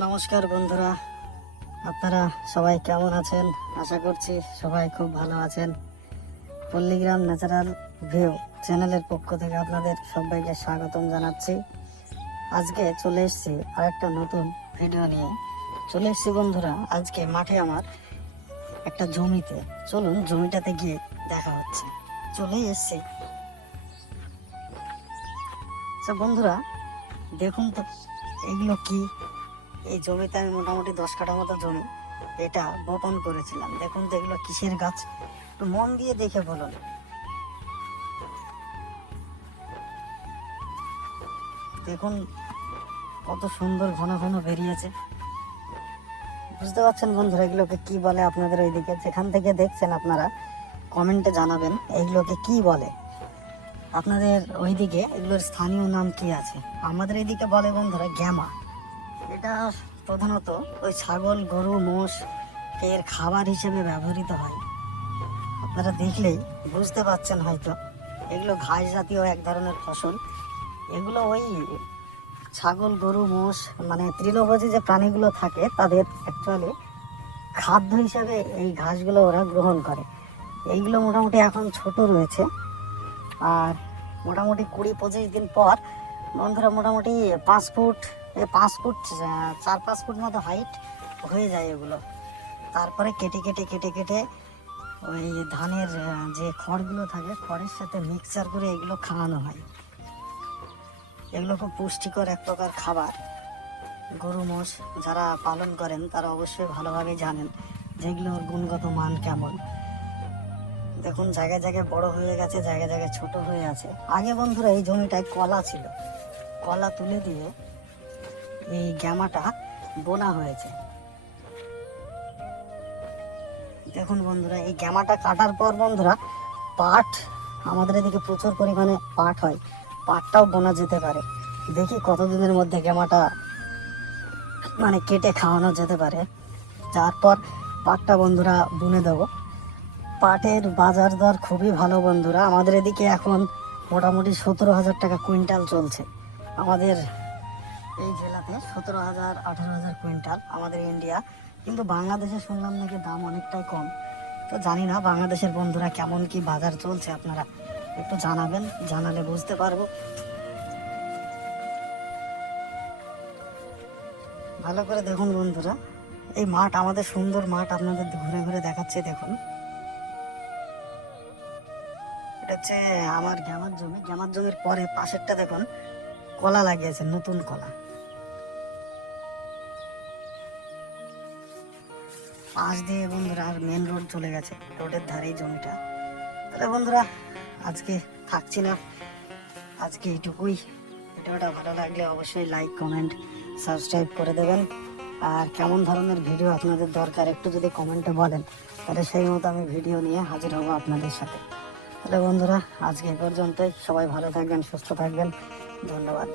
নমস্কার বন্ধুরা, আপনারা সবাই কেমন আছেন? আশা করছি সবাই খুব ভালো আছেন। পল্লীগ্রাম ন্যাচারাল ভিউ চ্যানেলের পক্ষ থেকে আপনাদের সবাইকে স্বাগতম জানাচ্ছি। আজকে চলে এসেছি আর একটা নতুন ভিডিও নিয়ে চলে এসেছি বন্ধুরা। আজকে মাঠে আমার একটা জমিতে, চলুন জমিটাতে গিয়ে দেখা হচ্ছে। চলে এসেছি। আচ্ছা বন্ধুরা, দেখুন তো এগুলো কি। এই জমিতে আমি মোটামুটি 10 কাঠা মতো জমি এটা বপন করেছিলাম। দেখুন তো এগুলো কিসের গাছ, একটু মন দিয়ে দেখে বলুন। দেখুন কত সুন্দর ঘন ঘন বেরিয়েছে। বুঝতে পারছেন বন্ধুরা এগুলোকে কি বলে? আপনাদের ওইদিকে যেখান থেকে দেখছেন আপনারা কমেন্টে জানাবেন এগুলোকে কি বলে। আপনাদের ওইদিকে এগুলোর স্থানীয় নাম কি আছে? আমাদের এইদিকে বলে বন্ধুরা গ্যামা। এটা প্রধানত ওই ছাগল, গরু, মোষ এর খাবার হিসেবে ব্যবহৃত হয়। আপনারা দেখলেই বুঝতে পারছেন হয়তো। এগুলো ঘাস জাতীয় এক ধরনের ফসল। এগুলো ওই ছাগল, গরু, মোষ মানে তৃণভোজী যে প্রাণীগুলো থাকে তাদের অ্যাকচুয়ালি খাদ্য হিসাবে এই ঘাসগুলো ওরা গ্রহণ করে। এইগুলো মোটামুটি এখন ছোট রয়েছে, আর মোটামুটি 20-25 দিন পর বন্ধুরা মোটামুটি 5 ফুট 4-5 ফুট মতো হাইট হয়ে যায় এগুলো। তারপরে কেটে কেটে কেটে কেটে ওই ধানের যে খড়গুলো থাকে খড়ের সাথে মিক্সচার করে এগুলো খাওয়ানো হয়। এগুলো খুব পুষ্টিকর এক প্রকার খাবার। গরু মোষ যারা পালন করেন তারা অবশ্যই ভালোভাবে জানেন যেগুলোর গুণগত মান কেমন। দেখুন জায়গায় জায়গায় বড় হয়ে গেছে, জায়গায় জায়গায় ছোট হয়ে আছে। আগে বন্ধুরা এই জমিটায় কলা ছিল, কলা তুলে দিয়ে এই গ্যামাটা বোনা হয়েছে। দেখুন বন্ধুরা এই গ্যামাটা কাটার পর বন্ধুরা পাট, আমাদের এদিকে প্রচুর পরিমাণে পাট হয়, পাটটাও বোনা যেতে পারে। দেখি কতদিনের মধ্যে গ্যামাটা মানে কেটে খাওয়ানো যেতে পারে। তারপর পাটটা বন্ধুরা বুনে দেবো। পাটের বাজার দর খুবই ভালো বন্ধুরা। আমাদের এদিকে এখন মোটামুটি 17,000 টাকা কুইন্টাল চলছে। আমাদের এই জেলাতে 17,000 18,000 কুইন্টাল আমাদের ইন্ডিয়া। কিন্তু বাংলাদেশে শুনলাম নাকি দাম অনেকটাই কম। তো জানি না বাংলাদেশের বন্ধুরা কেমন কি বাজার চলছে, আপনারা একটু জানাবেন, জানালে বুঝতে পারবো। ভালো করে দেখুন বন্ধুরা এই মাঠ, আমাদের সুন্দর মাঠ আপনাদের ঘুরে ঘুরে দেখাচ্ছে। দেখুন এটা হচ্ছে আমার গ্যামার জমি। গ্যামার জমির পরে পাশেরটা দেখুন কলা লাগিয়েছে, নতুন কলা। পাশ দিয়ে বন্ধুরা আর মেন রোড চলে গেছে, রোডের ধারেই জমিটা। তাহলে বন্ধুরা আজকে থাকছি না, আজকে এইটুকুই। ভিডিওটা ভালো লাগলে অবশ্যই লাইক, কমেন্ট, সাবস্ক্রাইব করে দেবেন। আর কেমন ধরনের ভিডিও আপনাদের দরকার একটু যদি কমেন্টে বলেন তাহলে সেই মতো আমি ভিডিও নিয়ে হাজির হব আপনাদের সাথে। তাহলে বন্ধুরা আজকে এ পর্যন্তই। সবাই ভালো থাকবেন, সুস্থ থাকবেন। ধন্যবাদ।